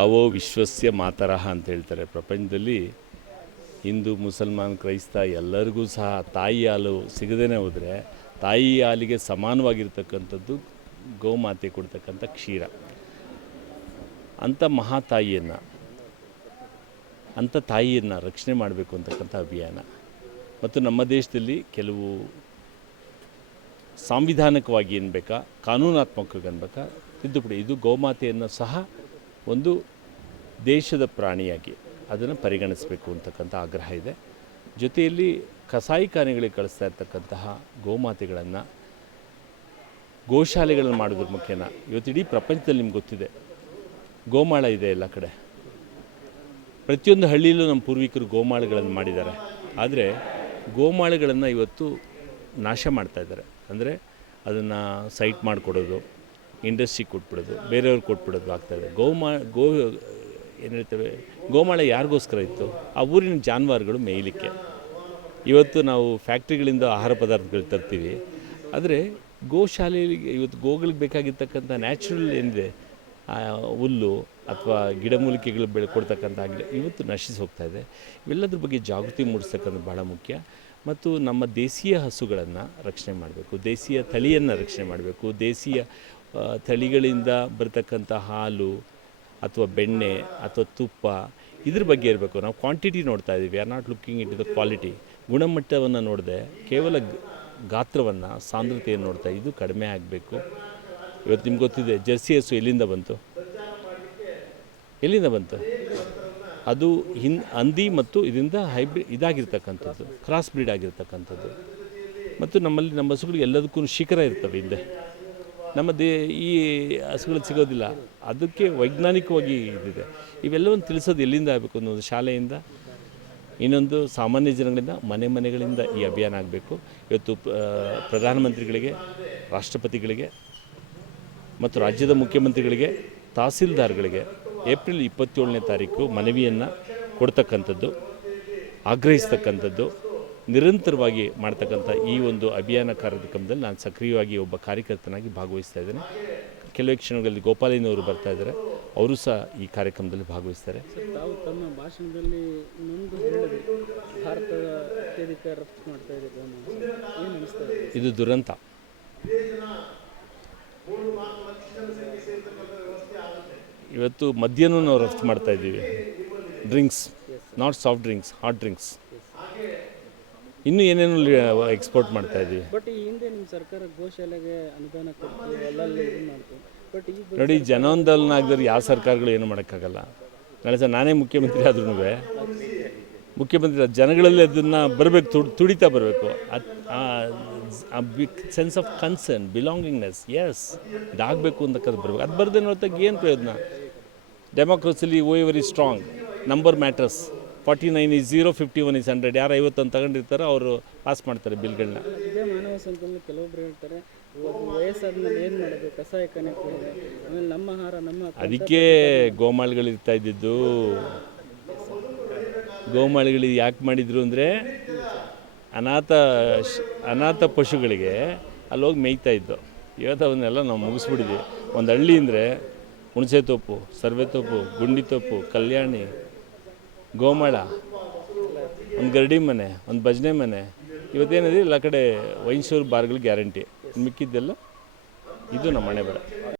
ಅವೋ ವಿಶ್ವಸ್ಯ ಮಾತರಹ ಅಂತ ಹೇಳ್ತಾರೆ. ಪ್ರಪಂಚದಲ್ಲಿ ಹಿಂದೂ, ಮುಸಲ್ಮಾನ್, ಕ್ರೈಸ್ತ ಎಲ್ಲರಿಗೂ ಸಹ ತಾಯಿ ಹಾಲು ಸಿಗದೇ ಹೋದರೆ ತಾಯಿ ಹಾಲಿಗೆ ಸಮಾನವಾಗಿರ್ತಕ್ಕಂಥದ್ದು ಗೋಮಾತೆ ಕೊಡ್ತಕ್ಕಂಥ ಕ್ಷೀರ. ಅಂಥ ತಾಯಿಯನ್ನು ರಕ್ಷಣೆ ಮಾಡಬೇಕು ಅಂತಕ್ಕಂಥ ಅಭಿಯಾನ. ಮತ್ತು ನಮ್ಮ ದೇಶದಲ್ಲಿ ಕೆಲವು ಸಾಂವಿಧಾನಿಕವಾಗಿ ಏನು ಬೇಕಾ, ಕಾನೂನಾತ್ಮಕವಾಗಿ ಅನ್ಬೇಕಾ ತಿದ್ದುಪಡಿ. ಇದು ಗೋಮಾತೆಯನ್ನು ಸಹ ಒಂದು ದೇಶದ ಪ್ರಾಣಿಯಾಗಿ ಅದನ್ನು ಪರಿಗಣಿಸಬೇಕು ಅಂತಕ್ಕಂಥ ಆಗ್ರಹ ಇದೆ. ಜೊತೆಯಲ್ಲಿ ಕಸಾಯಿಖಾನೆಗಳಿಗೆ ಕಳಿಸ್ತಾ ಇರ್ತಕ್ಕಂತಹ ಗೋಮಾತೆಗಳನ್ನು ಗೋಶಾಲೆಗಳನ್ನು ಮಾಡೋದ್ರ ಮುಖ್ಯನ. ಇವತ್ತು ಇಡೀ ಪ್ರಪಂಚದಲ್ಲಿ ನಿಮ್ಗೆ ಗೊತ್ತಿದೆ, ಗೋಮಾಳ ಇದೆ ಎಲ್ಲ ಕಡೆ. ಪ್ರತಿಯೊಂದು ಹಳ್ಳಿಯಲ್ಲೂ ನಮ್ಮ ಪೂರ್ವಿಕರು ಗೋಮಾಳಗಳನ್ನು ಮಾಡಿದ್ದಾರೆ. ಆದರೆ ಗೋಮಾಳಗಳನ್ನು ಇವತ್ತು ನಾಶ ಮಾಡ್ತಾಯಿದ್ದಾರೆ. ಅಂದರೆ ಅದನ್ನು ಸೈಟ್ ಮಾಡಿಕೊಡೋದು, ಇಂಡಸ್ಟ್ರಿಗೆ ಕೊಟ್ಬಿಡೋದು, ಬೇರೆಯವ್ರಿಗೆ ಕೊಟ್ಬಿಡೋದು ಆಗ್ತಾಯಿದೆ. ಏನು ಹೇಳ್ತೇವೆ, ಗೋಮಾಳ ಯಾರಿಗೋಸ್ಕರ ಇತ್ತು? ಆ ಊರಿನ ಜಾನುವಾರುಗಳು ಮೇಯಲಿಕ್ಕೆ. ಇವತ್ತು ನಾವು ಫ್ಯಾಕ್ಟ್ರಿಗಳಿಂದ ಆಹಾರ ಪದಾರ್ಥಗಳು ತರ್ತೀವಿ, ಆದರೆ ಗೋಶಾಲೆಯಲ್ಲಿ ಇವತ್ತು ಗೋಗಳಿಗೆ ಬೇಕಾಗಿರ್ತಕ್ಕಂಥ ನ್ಯಾಚುರಲ್ ಏನಿದೆ, ಹುಲ್ಲು ಅಥವಾ ಗಿಡಮೂಲಿಕೆಗಳು ಕೊಡ್ತಕ್ಕಂಥ ಇವತ್ತು ನಶಿಸಿ ಹೋಗ್ತಾಯಿದೆ. ಇವೆಲ್ಲದ್ರ ಬಗ್ಗೆ ಜಾಗೃತಿ ಮೂಡಿಸ್ತಕ್ಕಂಥ ಭಾಳ ಮುಖ್ಯ. ಮತ್ತು ನಮ್ಮ ದೇಶೀಯ ಹಸುಗಳನ್ನು ರಕ್ಷಣೆ ಮಾಡಬೇಕು, ದೇಶೀಯ ತಳಿಯನ್ನು ರಕ್ಷಣೆ ಮಾಡಬೇಕು. ದೇಶೀಯ ತಳಿಗಳಿಂದ ಬರ್ತಕ್ಕಂಥ ಹಾಲು ಅಥವಾ ಬೆಣ್ಣೆ ಅಥವಾ ತುಪ್ಪ ಇದ್ರ ಬಗ್ಗೆ ಇರಬೇಕು. ನಾವು ಕ್ವಾಂಟಿಟಿ ನೋಡ್ತಾ ಇದ್ದೀವಿ, are not looking at the quality. ಗುಣಮಟ್ಟವನ್ನು ನೋಡದೆ ಕೇವಲ ಗಾತ್ರವನ್ನು, ಸಾಂದ್ರತೆಯನ್ನು ನೋಡ್ತಾ ಇದು ಕಡಿಮೆ ಆಗಬೇಕು. ಇವತ್ತು ನಿಮ್ಗೆ ಗೊತ್ತಿದೆ, ಜರ್ಸಿ ಹಸು ಎಲ್ಲಿಂದ ಬಂತು? ಅದು ಹಂದಿ ಮತ್ತು ಇದರಿಂದ ಇದಾಗಿರ್ತಕ್ಕಂಥದ್ದು, ಕ್ರಾಸ್ ಬ್ರೀಡ್ ಆಗಿರ್ತಕ್ಕಂಥದ್ದು. ಮತ್ತು ನಮ್ಮ ಹಸುಗಳಿಗೆ ಎಲ್ಲದಕ್ಕೂ ಶಿಖರ ಇರ್ತವೆ ಹಿಂದೆ. ಈ ಹಸುಗಳು ಸಿಗೋದಿಲ್ಲ. ಅದಕ್ಕೆ ವೈಜ್ಞಾನಿಕವಾಗಿ ಇದಿದೆ. ಇವೆಲ್ಲವನ್ನು ತಿಳಿಸೋದು ಎಲ್ಲಿಂದ ಆಗಬೇಕು? ಅನ್ನೋದು ಶಾಲೆಯಿಂದ, ಇನ್ನೊಂದು ಸಾಮಾನ್ಯ ಜನಗಳಿಂದ, ಮನೆಗಳಿಂದ ಈ ಅಭಿಯಾನ ಆಗಬೇಕು. ಇವತ್ತು ಪ್ರಧಾನಮಂತ್ರಿಗಳಿಗೆ, ರಾಷ್ಟ್ರಪತಿಗಳಿಗೆ ಮತ್ತು ರಾಜ್ಯದ ಮುಖ್ಯಮಂತ್ರಿಗಳಿಗೆ, ತಹಸೀಲ್ದಾರ್ಗಳಿಗೆ ಏಪ್ರಿಲ್ 27ನೇ ತಾರೀಕು ಮನವಿಯನ್ನು ಕೊಡ್ತಕ್ಕಂಥದ್ದು, ಆಗ್ರಹಿಸ್ತಕ್ಕಂಥದ್ದು, ನಿರಂತರವಾಗಿ ಮಾಡ್ತಕ್ಕಂಥ ಈ ಒಂದು ಅಭಿಯಾನ ಕಾರ್ಯಕ್ರಮದಲ್ಲಿ ನಾನು ಸಕ್ರಿಯವಾಗಿ ಒಬ್ಬ ಕಾರ್ಯಕರ್ತನಾಗಿ ಭಾಗವಹಿಸ್ತಾ ಇದ್ದೇನೆ. ಕೆಲವೇ ಕ್ಷಣಗಳಲ್ಲಿ ಗೋಪಾಲಿನವರು ಬರ್ತಾ ಇದ್ದಾರೆ, ಅವರು ಸಹ ಈ ಕಾರ್ಯಕ್ರಮದಲ್ಲಿ ಭಾಗವಹಿಸ್ತಾರೆ. ತಾವು ತಮ್ಮ ಭಾಷಣದಲ್ಲಿ ನೊಂದು ಹೇಳಿದ್ರಿ, ಭಾರತದ ಅತ್ಯಧಿಕ ರಫ್ತು ಮಾಡ್ತಾ ಇದೆ, ಏನು ಅನಿಸ್ತಾ ಇದೆ? ಇದು ದುರಂತ. ಇವತ್ತು ಮದ್ಯನೂ ನಾವು ರಫ್ತು ಮಾಡ್ತಾ ಇದ್ದೀವಿ. Drinks, not soft drinks, hot drinks, ಇನ್ನೂ ಏನೇನು ಎಕ್ಸ್ಪೋರ್ಟ್ ಮಾಡ್ತಾ ಇದ್ದೀವಿ. ಬಟ್ ಈ ಹಿಂದೆ ನಿಮ್ಮ ಸರ್ಕಾರ ಗೋಶಾಲೆಗೆ ಅನುದಾನ ಕೊಟ್ಟು ಎಲ್ಲಲ್ಲಿ ಇದು ಮಾಡ್ತು. ಬಟ್ ಈಗ ನೋಡಿ, ಜನಾಂದೋಲನ ಆಗಿದ್ರೆ ಯಾವ ಸರ್ಕಾರಗಳು ಏನು ಮಾಡೋಕ್ಕಾಗಲ್ಲ. ನಾನೇ ಮುಖ್ಯಮಂತ್ರಿ ಆದ್ರೂ ಮುಖ್ಯಮಂತ್ರಿ ಜನಗಳಲ್ಲಿ ಅದನ್ನು ಬರಬೇಕು, ತುಡಿತಾ ಬರಬೇಕು. ಸೆನ್ಸ್ ಆಫ್ ಕನ್ಸರ್ನ್, ಬಿಲಾಂಗಿಂಗ್ನೆಸ್, ಎಸ್ ಇದಾಗಬೇಕು ಅಂತಕ್ಕಂಥ ಬರಬೇಕು. ಅದು ಬರದೇ ನೋಡ್ತಾಗ ಏನು ಪ್ರಯೋಜನ? ಡೆಮೋಕ್ರಸಿಲಿ very strong, number matters. 49 is 0, 51 is 100. ಯಾರು 50 ಅಂತ ತಗೊಂಡಿರ್ತಾರೋ ಅವರು ಪಾಸ್ ಮಾಡ್ತಾರೆ ಬಿಲ್ಗಳನ್ನ. ಇದೇ ಮಾನವ ಸಂಪನ್ಮೂಲ ಕೆಲವೊಬ್ರು ಹೇಳ್ತಾರೆ, ವಯಸ್ಸಾದ್ಮೇಲೆ ಏನು ಮಾಡೋದು, ಕಸಾಯಖಾನೆ ಕೊಡೋದು, ಆಮೇಲೆ ನಮ್ಮ ಆಹಾರ ನಮ್ಮ. ಅದಕ್ಕೆ ಗೋಮಾಳಿಗಳಿರ್ತಾ ಇದ್ದಿದ್ದು. ಗೋಮಾಳಿಗಳು ಯಾಕೆ ಮಾಡಿದರು ಅಂದರೆ, ಅನಾಥ ಪಶುಗಳಿಗೆ ಅಲ್ಲೋಗಿ ಮೇಯ್ತಾ ಇದ್ದು. ಇವತ್ತು ಅವನ್ನೆಲ್ಲ ನಾವು ಮುಗಿಸ್ಬಿಟ್ಟಿದ್ವಿ. ಒಂದು ಹಳ್ಳಿ ಅಂದರೆ ಹುಣಸೆತೋಪು, ಸರ್ವೆತೋಪು, ಗುಂಡಿತೋಪು, ಕಲ್ಯಾಣಿ, ಗೋಮಾಳ, ಒಂದು ಗರಡಿ ಮನೆ, ಒಂದು ಭಜನೆ ಮನೆ. ಇವತ್ತೇನಿದೆ ಎಲ್ಲ ಕಡೆ ವೈನ್ ಸ್ಟೋರ್, ಬಾರ್ಗಳು ಗ್ಯಾರಂಟಿ. ಮಿಕ್ಕಿದ್ದೆಲ್ಲ ಇದು ನಮ್ಮ ಮನೆ ಬರ.